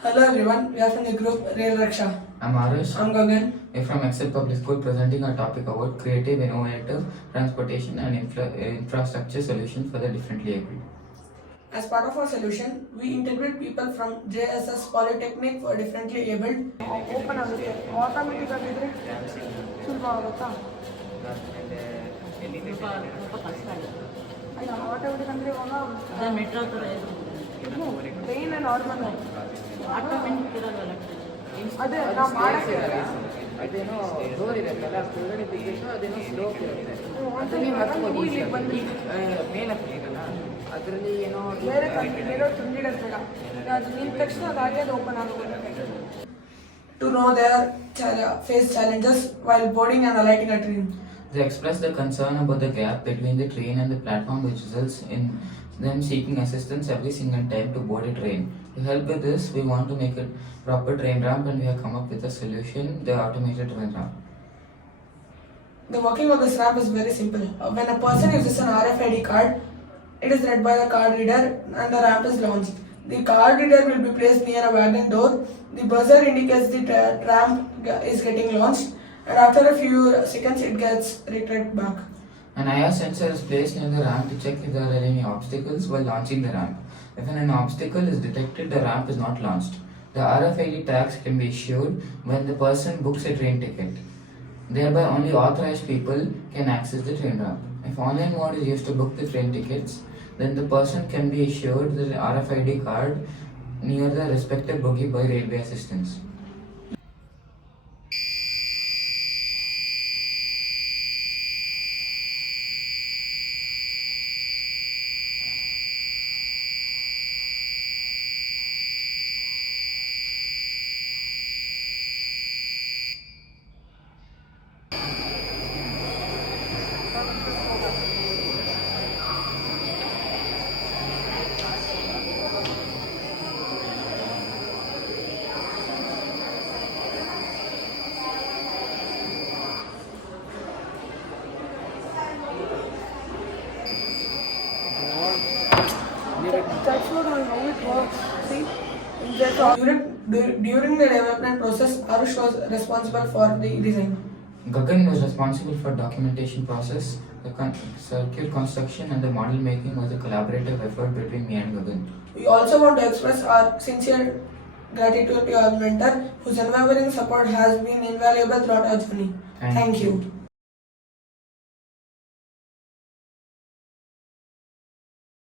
Hello everyone, we are from the group Rail Raksha. I'm Aarush. I'm Gagan. We're from Excel Public School presenting a topic about creative, innovative transportation and infrastructure solutions for the differently abled. As part of our solution, we integrate people from JSS Polytechnic for differently abled. Open ಆಗುತ್ತೆ automatic ಆಗಿದ್ರೆ ಸುಲಭ ಆಗುತ್ತಾ ಅಲ್ಲ automatic ಅಂದ್ರೆ ಇವಾಗ metro ಥರ train normal automatic ಇರೋದಲ್ಲ ಅದೇ ನಾವು ಮಾಡಕ್ಕೆ ಅದೇನೋ ಡೋರ್ ಇರುತ್ತಲ್ಲ ಕೆಳಗಡೆ ಬಿದ್ದಿಟ್ಟು ಅದೇನೋ ಸ್ಲೋಪ್ ಇರುತ್ತೆ ಅದು ನೀವು ಹತ್ಬೋದು ಮೇಲೆ ಹತ್ತಿರಲ್ಲ ಅದರಲ್ಲಿ ಏನೋ ಬೇರೆ ಬೇರೆ ತುಂಬಿಡೋದು ಬೇಡ ಅದು ನಿಂತ ತಕ್ಷಣ ಅದಾಗಿ ಅದು ಓಪನ್ ಆಗುತ್ತೆ. To know their face challenges while boarding and alighting a train. They express their concern about the gap between the train and the platform, which results in them seeking assistance every single time to board a train. To help with this, we want to make a proper train ramp, and we have come up with a solution, the automated train ramp. The working of this ramp is very simple. When a person uses an RFID card, it is read by the card reader and the ramp is launched. The card reader will be placed near a wagon door. The buzzer indicates the ramp is getting launched, and after a few seconds it gets retracted back. An IR sensor is placed near the ramp to check if there are any obstacles while launching the ramp. If an obstacle is detected, the ramp is not launched. The RFID tags can be issued when the person books a train ticket. Thereby, only authorized people can access the train ramp. If online mode is used to book the train tickets, then the person can be issued the RFID card near the respective bogie by railway assistants. That's not how it works. See, during the development process, Aarush was responsible for the design. Gagan was responsible for documentation process. The circuit construction and the model making was a collaborative effort between me and Gagan. We also want to express our sincere gratitude to our mentor, whose unwavering support has been invaluable throughout our journey. Thank you.